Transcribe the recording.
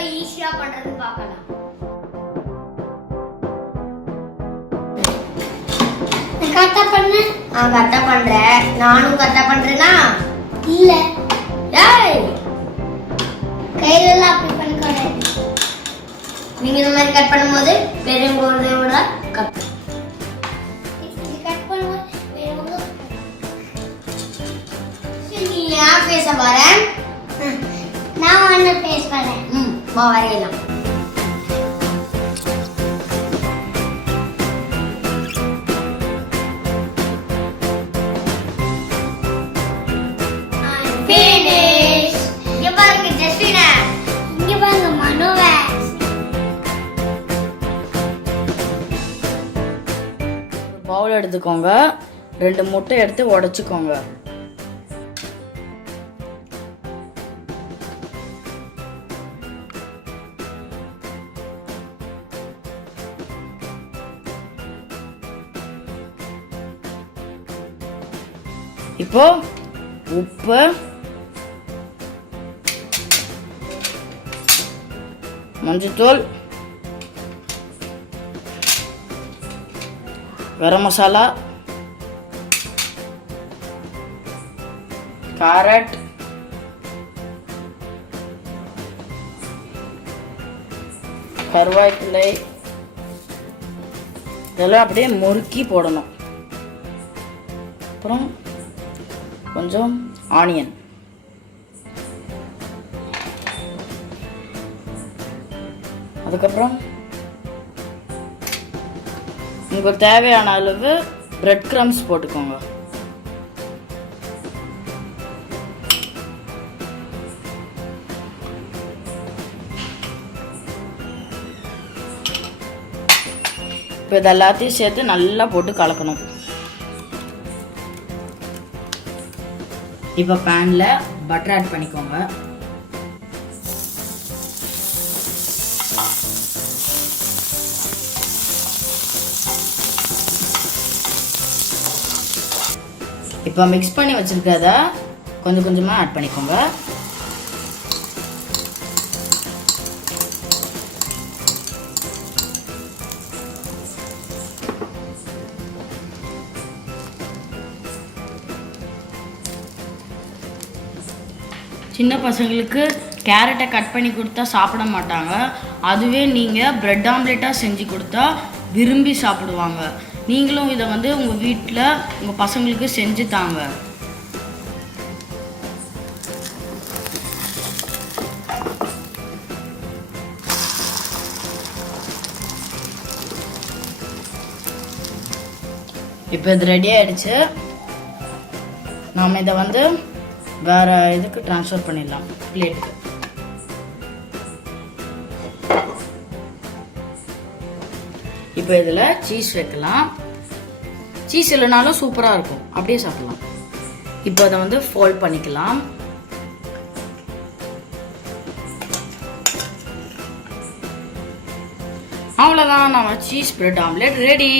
எவ்வளவு ஈஸியா பண்றது பார்க்கலாம். கரெக்டா பண்ணு. கரெக்டா பண்றேன். நானும் கரெக்டா பண்றேனா? இல்ல. டேய். கையில எல்லாம் அப்படி பண்ணிக்கோங்க. நீங்க இந்த மாதிரி கட் பண்ணும்போது பெரியவங்களோட கட் பண்ணும்போது பெரியவங்க நீ யார் பேச வரேன்? நான் ஒன்று பேச வரேன். வா வரையலாம். இங்க பாருங்க ஜஸ்டினா, இங்க பாருங்க மனோவ. பவுல் எடுத்துக்கோங்க. 2 முட்டை எடுத்து உடைச்சுக்கோங்க. இப்போ உப்பு, மஞ்சத்தூள், கரம் மசாலா, கேரட், கருவேப்பிலை இதெல்லாம் அப்படியே முறுக்கி போடணும். அப்புறம் கொஞ்சம் ஆனியன், அதுக்கப்புறம் உங்களுக்கு தேவையான அளவு பிரெட் கிரம்ஸ் போட்டுக்கோங்க. இப்போ இது எல்லாத்தையும் சேர்த்து நல்லா போட்டு கலக்கணும். இப்போ பேன்ல பட்டர் ஆட் பண்ணிக்கோங்க. இப்போ மிக்ஸ் பண்ணி வச்சிருக்கத கொஞ்சம் கொஞ்சமா ஆட் பண்ணிக்கோங்க. சின்ன பசங்களுக்கு கேரட்டை கட் பண்ணி கொடுத்தா சாப்பிட மாட்டாங்க. அதுவே நீங்கள் பிரெட் ஆம்லேட்டாக செஞ்சு கொடுத்தா விரும்பி சாப்பிடுவாங்க. நீங்களும் இதை வந்து உங்கள் வீட்டில் உங்கள் பசங்களுக்கு செஞ்சு தாங்க. இப்போ இது ரெடி ஆயிடுச்சு. நாம் இதை வந்து வேற இதுக்கு ட்ரான்ஸ்ஃபர் பண்ணிடலாம், பிளேட்டுக்கு. இப்போ இதில் சீஸ் வைக்கலாம். சீஸ் இல்லைனாலும் சூப்பராக இருக்கும், அப்படியே சாப்பிடலாம். இப்போ அதை வந்து ஃபோல்ட் பண்ணிக்கலாம். அவ்வளோதான், நம்ம சீஸ் பிரெட் ஆம்லெட் ரெடி.